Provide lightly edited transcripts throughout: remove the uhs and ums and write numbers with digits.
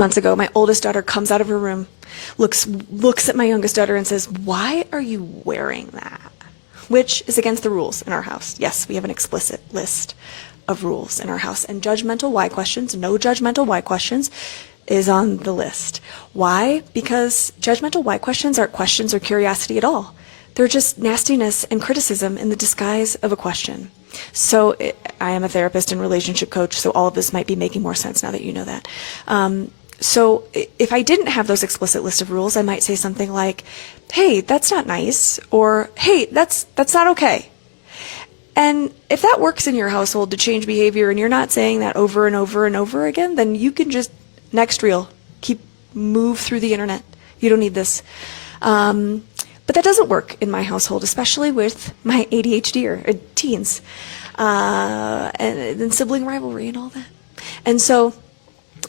Months ago, my oldest daughter comes out of her room, looks at my youngest daughter and says, "Why are you wearing that?" Which is against the rules in our house. Yes, we have an explicit list of rules in our house, and judgmental why questions, no judgmental why questions, is on the list. Why? Because judgmental why questions aren't questions or curiosity at all. They're just nastiness and criticism in the disguise of a question. So I am a therapist and relationship coach, so all of this might be making more sense now that you know that. So if I didn't have those explicit list of rules, I might say something like, "Hey, that's not nice," or "Hey, that's not okay." And if that works in your household to change behavior and you're not saying that over and over and over again, then you can just next reel, move through the internet. You don't need this. But that doesn't work in my household, especially with my ADHD or teens, and sibling rivalry and all that. And so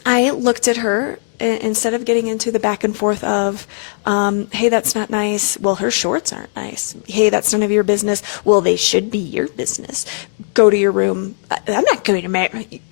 I looked at her, instead of getting into the back and forth of, "Hey, that's not nice." "Well, her shorts aren't nice." "Hey, that's none of your business." "Well, they should be your business. Go to your room." "I'm not going to marry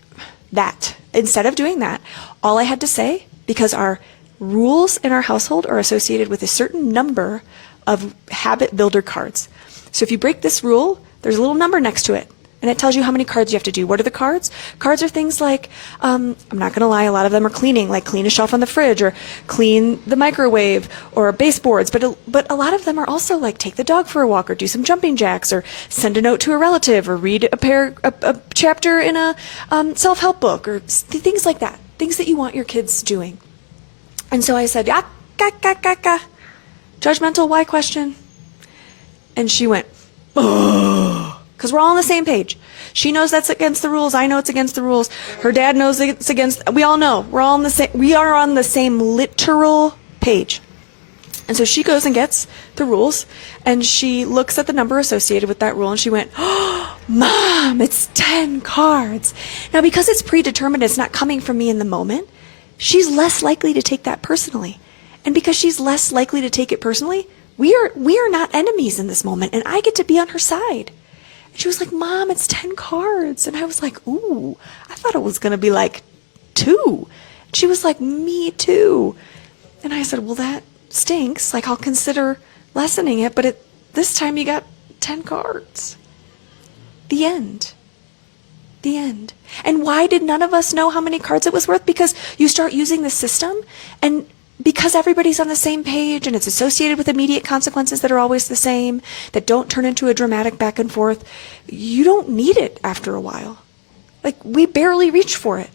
that." Instead of doing that, all I had to say, because our rules in our household are associated with a certain number of habit builder cards. So if you break this rule, there's a little number next to it, and it tells you how many cards you have to do. What are the cards? Cards are things like, I'm not going to lie, a lot of them are cleaning, like clean a shelf on the fridge, or clean the microwave, or baseboards. But a lot of them are also like take the dog for a walk, or do some jumping jacks, or send a note to a relative, or read a chapter in a self-help book, or things like that. Things that you want your kids doing. And so I said, judgmental why question. And she went, "Oh," because we're all on the same page. She knows that's against the rules. I know it's against the rules. Her dad knows it's against. We all know. We're all on the same. We are on the same literal page. And so she goes and gets the rules, and she looks at the number associated with that rule, and she went, "Oh, Mom, it's 10 cards." Now, because it's predetermined, it's not coming from me in the moment, she's less likely to take that personally. And because she's less likely to take it personally, we are not enemies in this moment, and I get to be on her side. And she was like, "Mom, it's 10 cards." And I was like, "Ooh, I thought it was going to be like 2. And she was like, "Me too." And I said, "Well, that stinks. Like, I'll consider lessening it, but this time you got 10 cards. The end. The end. And why did none of us know how many cards it was worth? Because you start using the system, and because everybody's on the same page and it's associated with immediate consequences that are always the same, that don't turn into a dramatic back and forth, you don't need it after a while. Like, we barely reach for it.